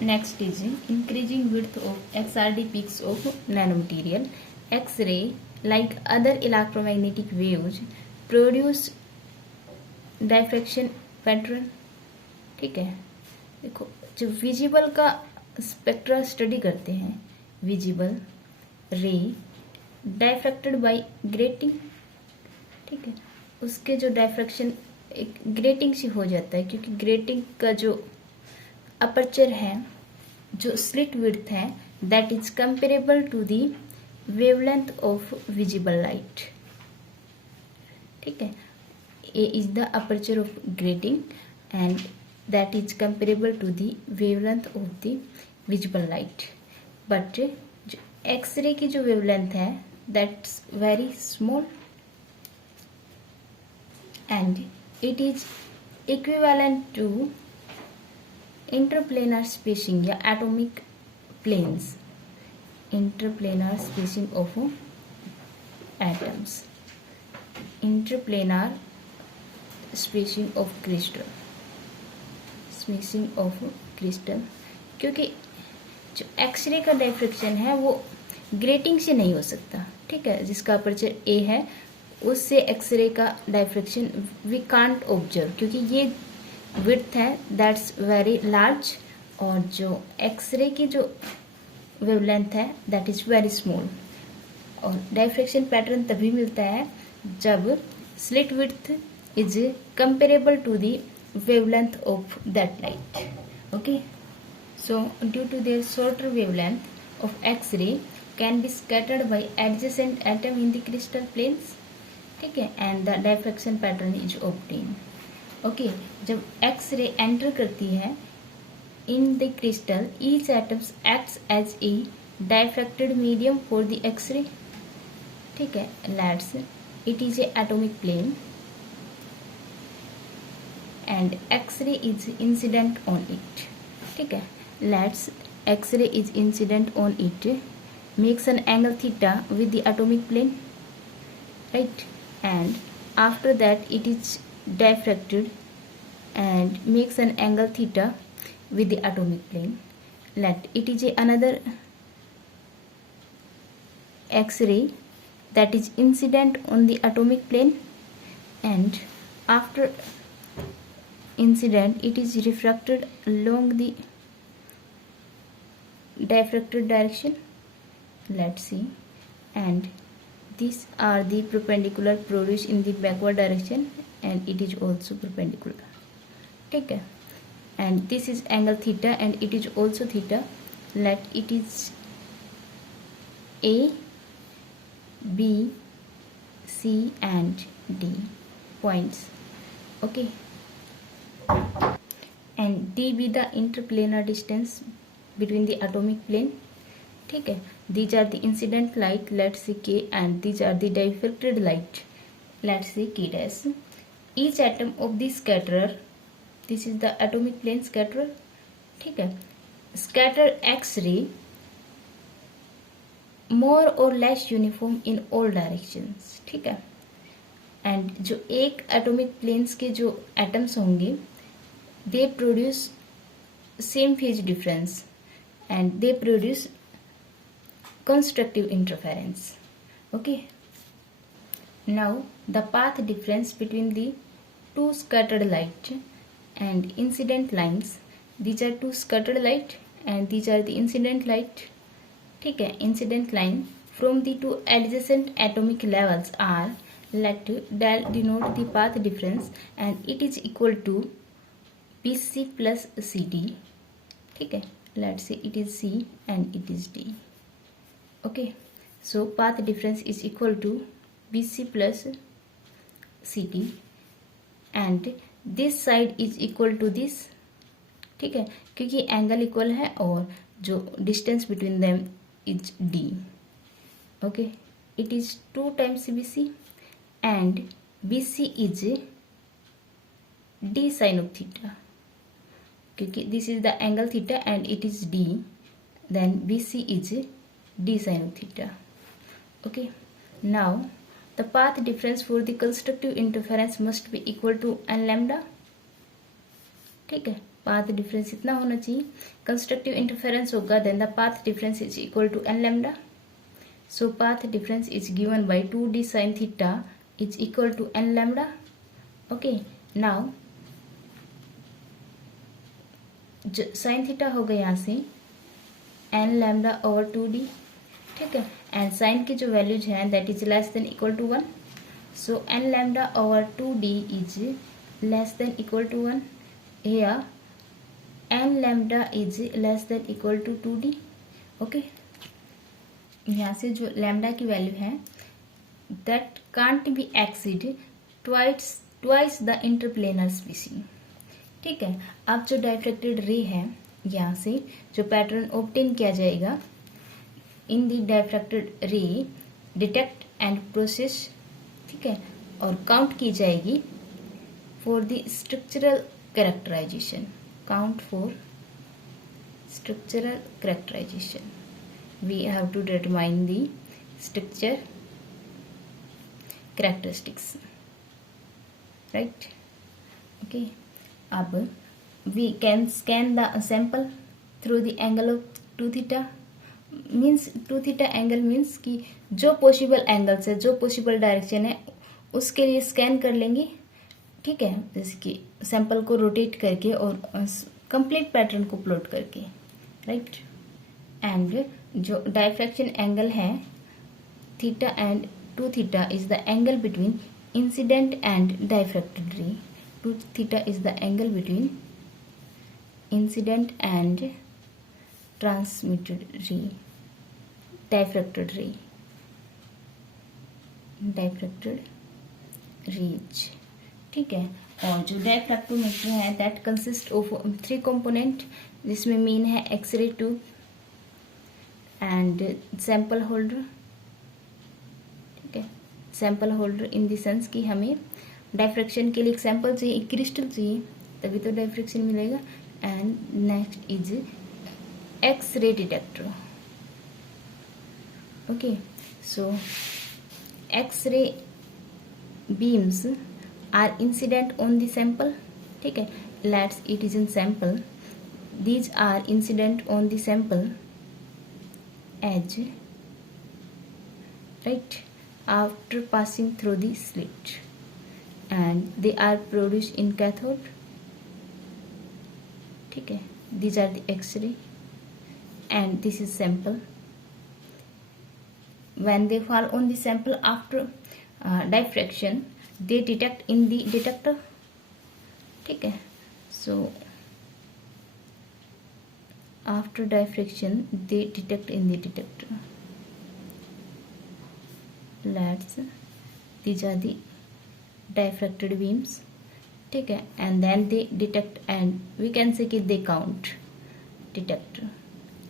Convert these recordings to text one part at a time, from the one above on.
Next is increasing width of XRD peaks of nanomaterial. X-ray, like other electromagnetic waves, produce diffraction pattern. ठीक है, देखो जो visible का spectra study करते हैं, विजिबल रे डायफ्रैक्टेड बाय ग्रेटिंग. ठीक है, उसके जो डायफ्रैक्शन एक ग्रेटिंग से हो जाता है, क्योंकि ग्रेटिंग का जो अपर्चर है, जो स्लिट विड्थ है, that is comparable to the wavelength of visible light. ठीक है, A is the aperture of grating and that is comparable to the wavelength of the visible light. But जो x-ray की जो wavelength है, that's very small and it is equivalent to interplanar spacing या atomic planes, interplanar spacing of atoms, interplanar spacing of crystal, spacing of crystal. क्योंकि जो x ray का diffraction है वो ग्रेटिंग से नहीं हो सकता. ठीक है, जिसका अपर्चर ए है उससे एक्सरे का डायफ्रैक्शन वी कांट ऑब्जर्व, क्योंकि ये विड्थ है दैट्स वेरी लार्ज, और जो एक्सरे की जो वेवलेंथ है दैट इज वेरी स्मॉल. और डायफ्रैक्शन पैटर्न तभी मिलता है जब slit width is comparable to the wavelength of that light. Okay, so due to their shorter wavelength of x-ray can be scattered by adjacent atom in the crystal planes. ठीक है, and the diffraction pattern is obtain. Okay, जब x-ray enter करती है in the crystal, each atoms acts as a diffracted medium for the x ray. ठीक है, let's it is a atomic plane and X ray is incident on it. ठीक है, let's X ray is incident on it, makes an angle theta with the atomic plane, right, and after that it is diffracted and makes an angle theta with the atomic plane. Let it is another X-ray that is incident on the atomic plane, and after incident it is refracted along the diffracted direction. Let's see, and these are the perpendicular produced in the backward direction and it is also perpendicular. ठीक है, and this is angle theta and it is also theta. Let it is A, B, C and D points. Okay, and D be the interplanar distance between the atomic plane. ठीक है, these are the incident light, let's say K, and these are the diffracted light, let's say K dash. Each atom of the scatterer, this is the atomic plane scatterer. ठीक है, scatter X-ray more or less uniform in all directions. ठीक है, and जो एक atomic planes के जो atoms होंगे they produce same phase difference and they produce constructive interference. Okay, now the path difference between the two scattered light and incident lines, these are two scattered light and these are the incident light. ठीक है, incident line from the two adjacent atomic levels are let denote the path difference and it is equal to BC plus CD. ठीक है, let's say it is C and it is D. Okay, so path difference is equal to BC plus CD and this side is equal to this. ठीक है, क्योंकि angle equal है और जो distance between them is D. Okay, it is 2 times BC and BC is D sin of theta. क्योंकि this is the angle theta and it is D, then BC is D sin of theta. Okay, now the path difference for the constructive interference must be equal to n lambda. ठीक है, path difference इतना होना चाहिए. Constructive interference होगा then the path difference is equal to n lambda. So path difference is given by 2d sin theta is equal to n lambda. Okay, now जो sine theta होगा यहाँ से n lambda over 2d. ठीक है, and sign की जो values हैं that is less than equal to 1. So n lambda over 2d is less than equal to 1. here n lambda is less than equal to 2d. Okay, यहाँ से जो lambda की value है that can't be exceed twice the interplanar spacing. ठीक है, अब जो डाइफ्रैक्टेड रे है यहाँ से जो पैटर्न ऑब्टेन किया जाएगा इन द डाइफ्रैक्टेड रे डिटेक्ट एंड प्रोसेस. ठीक है, और काउंट की जाएगी for the structural characterization. Count for structural characterization. We have to determine the structure characteristics. Right. Okay, अब we can scan the sample through the angle of 2 theta. Means 2 theta angle means कि जो possible angles है, जो possible direction है उसके लिए scan कर लेंगे. ठीक है, जैसे कि सैंपल को रोटेट करके और कंप्लीट पैटर्न को प्लॉट करके. राइट. एंड जो डाइफ्रैक्शन एंगल है theta and 2 theta is the angle between incident and diffracted ray. 2 theta is the angle between incident and transmitted ray, diffracted रे, डाइफ्रैक्टेड रेज. ठीक है, और जो डाइफ्रैक्टोमीटर है दैट कंसिस्ट ऑफ 3 कंपोनेंट जिसमें main है X ray tube and sample holder. ठीक है, sample holder in the sense कि हमें डाइफ्रैक्शन के लिए एक सैंपल चाहिए, एक क्रिस्टल चाहिए, तभी तो डाइफ्रैक्शन मिलेगा. And next is X ray detector. Okay, so X ray beams are incident on the sample. ठीक है, let's it is in sample. These are incident on the sample edge, right, after passing through the slit, and they are produced in cathode. ठीक है, these are the X-ray and this is sample. When they fall on the sample after diffraction they detect in the detector. ठीक है, so after diffraction they detect in the detector. Let's these are the diffracted beams. ठीक है, and then they detect and we can say कि they count detector.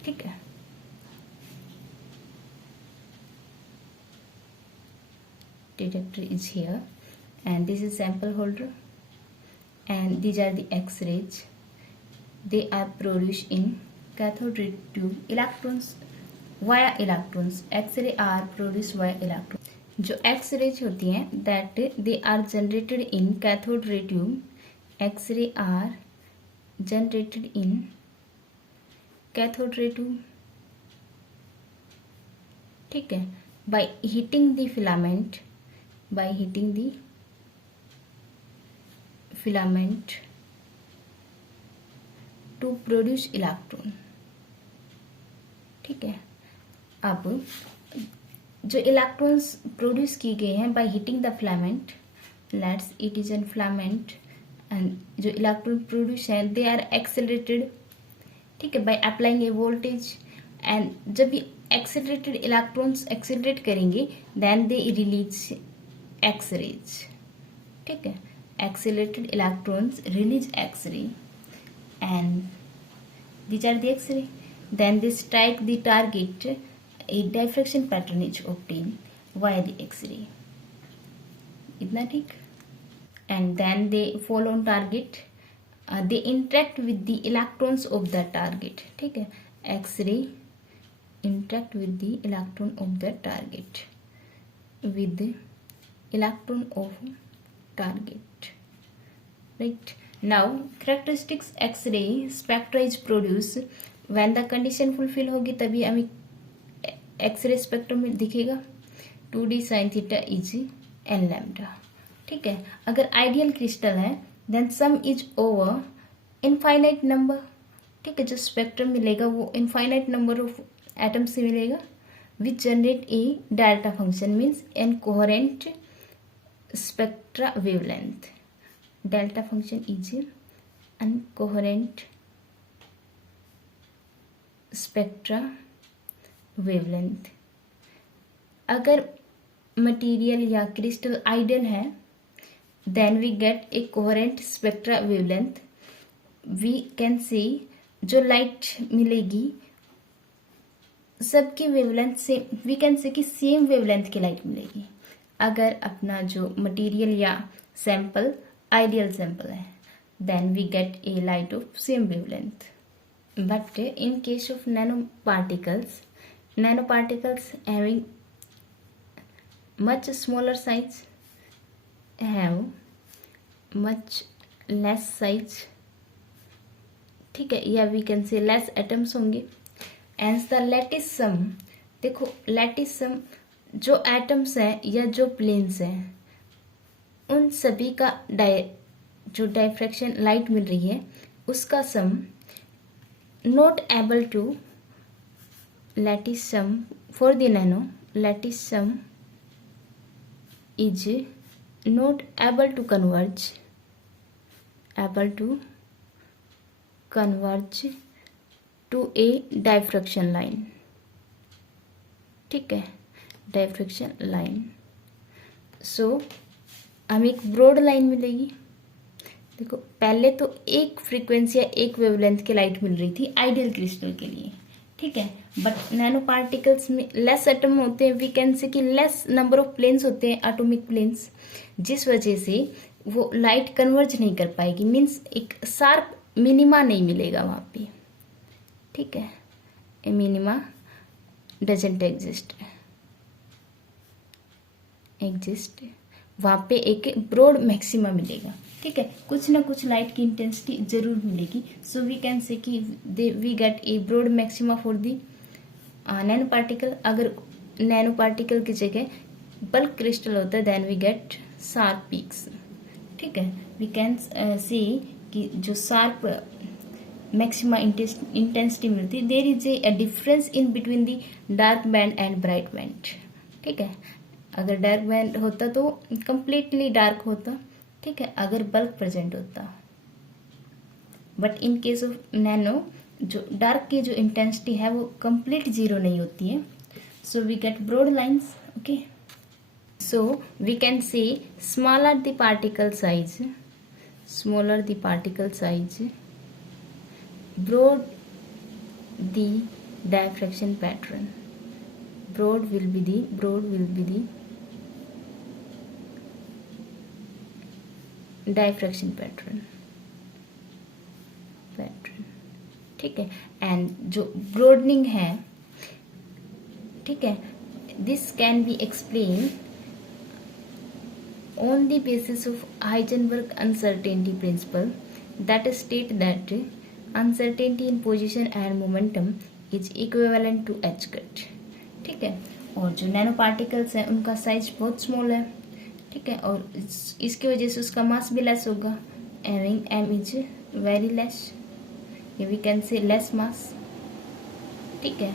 ठीक है, detector is here and this is sample holder and these are the X-rays. They are produced in cathode ray tube. Electrons via electrons. X-ray are produced via electrons. जो X-rays होती हैं that they are generated in cathode ray tube. X-ray are generated in cathode ray tube. ठीक है, by heating the filament. By heating the filament to produce electron. ठीक है, अब जो electrons produce की गए हैं by heating the filament, let's it is an filament and जो इलेक्ट्रॉन प्रोड्यूस हैं दे आर एक्सेलरेटेड. ठीक है, by applying A voltage and जब ये एक्सेलरेटेड इलेक्ट्रॉन्स एक्सेलरेट करेंगे देन दे रिलीज एक्स-रेज. ठीक है, accelerated electrons release X-ray and these are the X-ray. Then they strike the target. A diffraction pattern is obtained via the X-ray. इतना ठीक. And then they fall on target. They interact with the electrons of the target. ठीक है, X-ray interact with the electron of the target. With the electron of target. Right. Now characteristics X ray spectra is produce when the condition fulfil होगी तभी हमें X ray spectrum में दिखेगा 2d sin theta is n lambda. ठीक है, अगर ideal crystal है then sum is over infinite number. ठीक है, जो स्पेक्ट्रम मिलेगा वो इनफाइनाइट नंबर ऑफ एटम से मिलेगा which generate a delta function means an coherent spectra wavelength. Delta function is an coherent spectra wavelength. अगर मटेरियल या क्रिस्टल आइडियल है then we get a coherent spectra wavelength. We can see जो light मिलेगी सबकी wavelength से we can say कि same wavelength की light मिलेगी अगर अपना जो मटेरियल या सैंपल आइडियल सैंपल है then we get a light of same wavelength. But in case of nano particles having much smaller size have much less size। ठीक है, या we can say less atoms होंगे and the lattice sum. देखो lattice सम जो atoms हैं या जो planes हैं उन सभी का जो डायफ्रैक्शन लाइट मिल रही है उसका sum not able to lattice sum for the nano lattice sum is not able to converge to a diffraction line। ठीक है, डायफ्रैक्शन लाइन। सो हमें एक ब्रॉड लाइन मिलेगी। देखो पहले तो एक फ्रीक्वेंसी या एक वेवलेंथ की लाइट मिल रही थी आइडियल क्रिस्टल के लिए। ठीक है, बट नैनो पार्टिकल्स में लेस एटम होते हैं, वी कैन से कि लेस नंबर ऑफ प्लेन्स होते हैं एटॉमिक प्लेन्स, जिस वजह से वो लाइट कन्वर्ज नहीं कर पाएगी मीन्स एक शार्प मिनिमा नहीं मिलेगा वहाँ पे। ठीक है, ए मिनिमा डजेंट एग्जिस्ट वहाँ पे एक ब्रॉड मैक्सिमा मिलेगा। ठीक है, कुछ ना कुछ लाइट की इंटेंसिटी जरूर मिलेगी। सो वी कैन से कि we get a broad maxima for the nano particle. अगर नैनो पार्टिकल की जगह बल्क क्रिस्टल होता है then we get sharp peaks. ठीक है, वी कैन सी कि जो शार्प मैक्सिमा इंटेंसिटी मिलती है there is a difference in between the dark band and bright band. ठीक है, अगर डार्क बैंड होता तो कंप्लीटली डार्क होता। ठीक है, अगर बल्क प्रेजेंट होता। But in case of nano जो डार्क की जो इंटेंसिटी है वो कंप्लीट जीरो नहीं होती है। So we get broad lines. Okay, so we can say smaller the particle size broad the diffraction pattern। broad will be the diffraction pattern। ठीक है, एंड जो ब्रॉडनिंग है, ठीक है, this can be explain on the basis of Heisenberg uncertainty principle that state that uncertainty in position and momentum is equivalent to h cut। ठीक है, और जो नैनो पार्टिकल्स हैं उनका साइज बहुत स्मॉल है। ठीक है, और इसकी वजह से उसका मास भी लेस होगा। m is very less, we can say less mass. ठीक है,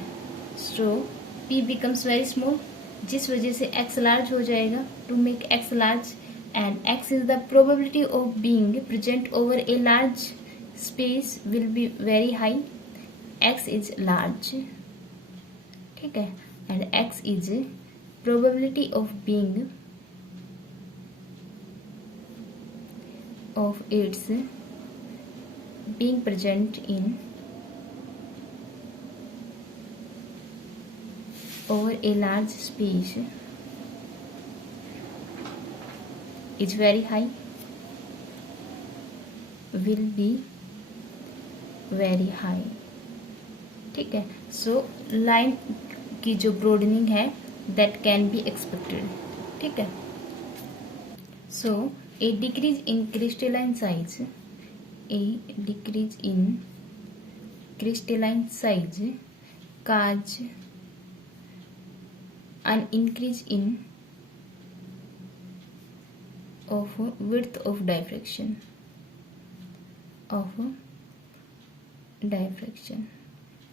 so p becomes very small जिस वजह से x लार्ज हो जाएगा। To make x large and x is the probability of being present over a large space will be very high. x is large. ठीक है, and x is probability of being of its being present in over a large space is very high, will be very high। ठीक है, so line की जो broadening है that can be expected. ठीक है, सो a decrease in crystalline size a decrease in crystalline size cause an increase in of width of diffraction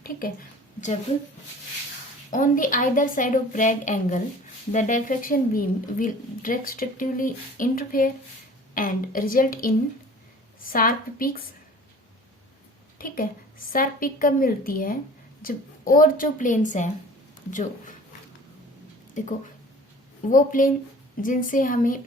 ठीक है। जब on the either side of Bragg angle the diffraction beam will restrictively interfere and result in sharp peaks। ठीक है, sharp peak कब मिलती है? जब और जो प्लेन्स हैं, जो देखो वो प्लेन जिनसे हमें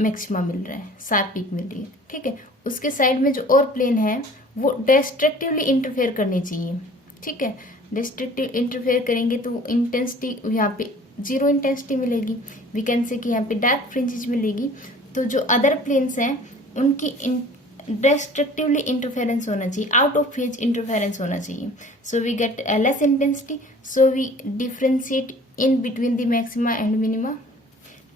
मैक्सिमा मिल रहा है, शार्प पीक मिल रही है, ठीक है, उसके साइड में जो और प्लेन है वो डिस्ट्रक्टिवली इंटरफेयर करनी चाहिए। ठीक है, डिस्ट्रक्टिव इंटरफेयर करेंगे तो इंटेंसिटी यहाँ पे जीरो इंटेंसिटी मिलेगी, वी कैन से कि यहाँ पे डार्क फ्रिंजेस मिलेगी। तो जो अदर प्लेन्स हैं उनकी डिस्ट्रक्टिवली इंटरफेरेंस होना चाहिए, आउट ऑफ फेज इंटरफेरेंस होना चाहिए। So we get less intensity, so we differentiate in between the maxima and minima.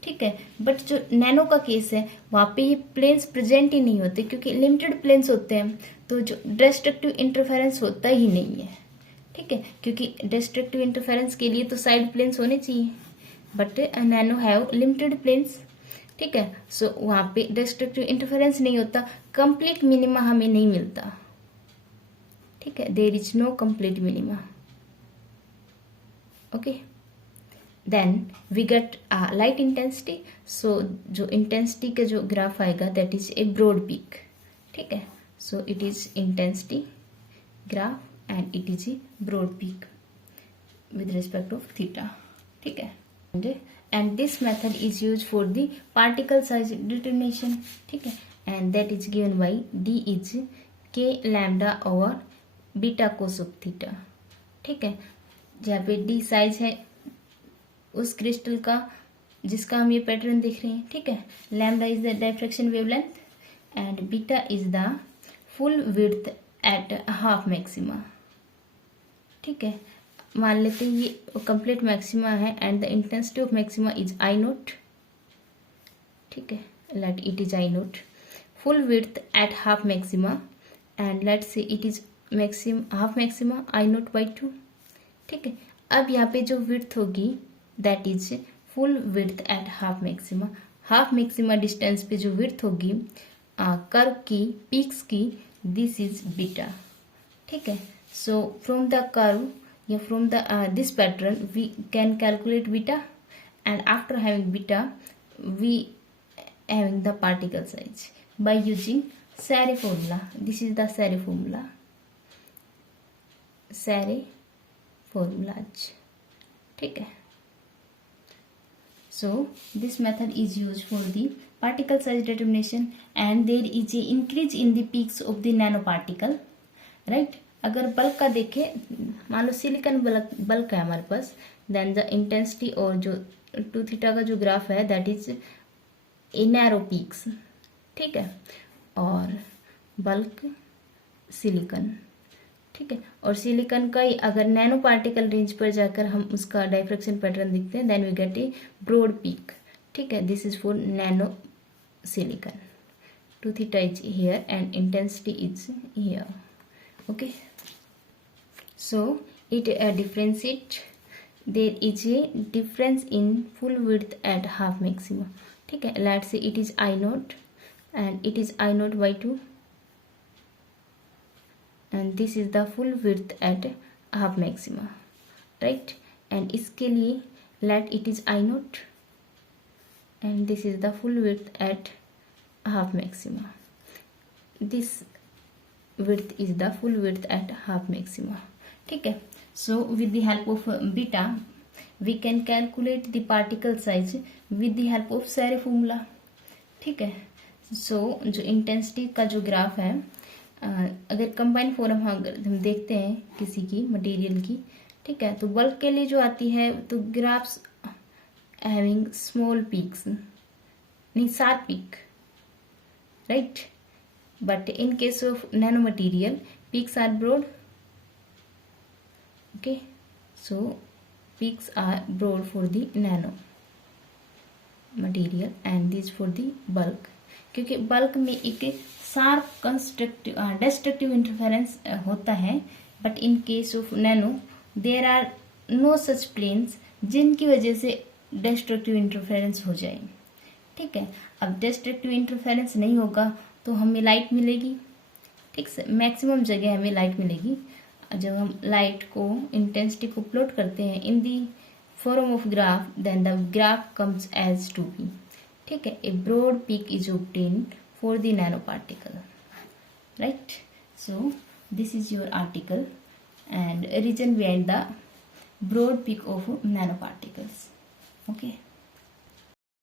ठीक है, बट जो नैनो का केस है वहां पे ये प्लेन्स प्रेजेंट ही नहीं होते, क्योंकि लिमिटेड प्लेन्स होते हैं, तो जो डिस्ट्रक्टिव इंटरफेरेंस होता ही नहीं है। ठीक है, क्योंकि डिस्ट्रक्टिव इंटरफेरेंस के लिए तो साइड प्लेन्स होने चाहिए, but nano have limited planes. ठीक है, सो वहां पे डिस्ट्रक्टिव इंटरफेरेंस नहीं होता, कंप्लीट मिनिमा हमें नहीं मिलता। ठीक है, there is no complete minima. Okay, then we get light intensity. So जो इंटेंसिटी का जो ग्राफ आएगा that is a broad peak. ठीक है, so it is intensity graph and it is a broad peak with respect of theta. ठीक है, and this method is used for the particle size determination। ठीक है, and that is given by d is k lambda over beta cos of theta। ठीक है, जहाँ पे d size है उस क्रिस्टल का जिसका हम ये पैटर्न देख रहे हैं। ठीक है, lambda is the diffraction wavelength and beta is the full width at half maxima. ठीक है, मान लेते हैं ये कंप्लीट मैक्सिमा है and the intensity of maxima is I naught. ठीक है, let it is I naught, full width at half maxima and let say it is half maxima I naught by 2। ठीक है, अब यहाँ पे जो विड्थ होगी that is full width at half maxima. Half maxima distance पे जो width होगी कर्व की, पीक्स की, दिस इज बीटा। ठीक है, सो फ्रॉम द कर्व या from the this pattern we can calculate beta, and after having beta we having the particle size by using Serre formula। this is the Serre formula, Serre formulas। ठीक है, so this method is used for the particle size determination and there is a increase in the peaks of the nanoparticle, right। अगर bulk का देखें, मान लो silicon bulk है हमारे पास, then the intensity और जो 2 थीटा का जो ग्राफ है that is a narrow peaks. ठीक है, और बल्क सिलिकॉन। ठीक है, और सिलिकॉन का अगर नैनो पार्टिकल रेंज पर जाकर हम उसका डायफ्रैक्शन पैटर्न देखते हैं then we get a broad peak. ठीक है, this is for nano silicon. 2 theta is here and intensity is here. Okay, so it differentiate, there is a difference in full width at half maxima। ठीक है, let's say it is I naught and it is I naught by 2 and this is the full width at half maxima, right। and इसके लिए let it is I naught and this is the full width at half maxima, this width is the full width at half maxima। ठीक है, so with the help of beta we can calculate the particle size with the help of Serre formula। ठीक है, so जो intensity का जो graph है, अगर combined form हम देखते हैं किसी की मटेरियल की, ठीक है, तो बल्क के लिए जो आती है तो ग्राफ्स हैविंग स्मॉल पीक्स, नहीं sharp peak, right. But in case of nanomaterial, peaks are broad। Okay, so peaks are broad for the nano material and these for the bulk। क्योंकि bulk में एक शार्प कंस्ट्रक्टिव डिस्ट्रक्टिव इंटरफेरेंस होता है, but in case of nano there are no such planes जिनकी वजह से destructive interference हो जाए। ठीक है, अब डिस्ट्रक्टिव इंटरफेरेंस नहीं होगा तो हमें लाइट मिलेगी। ठीक है, मैक्सिमम जगह हमें लाइट मिलेगी। जब हम लाइट को इंटेंसिटी को प्लॉट करते हैं in the form of graph, then the graph comes as 2p। ठीक है, a broad peak is obtained for the nano particle, right. So this is your article and region behind the broad peak of nanoparticles. Okay.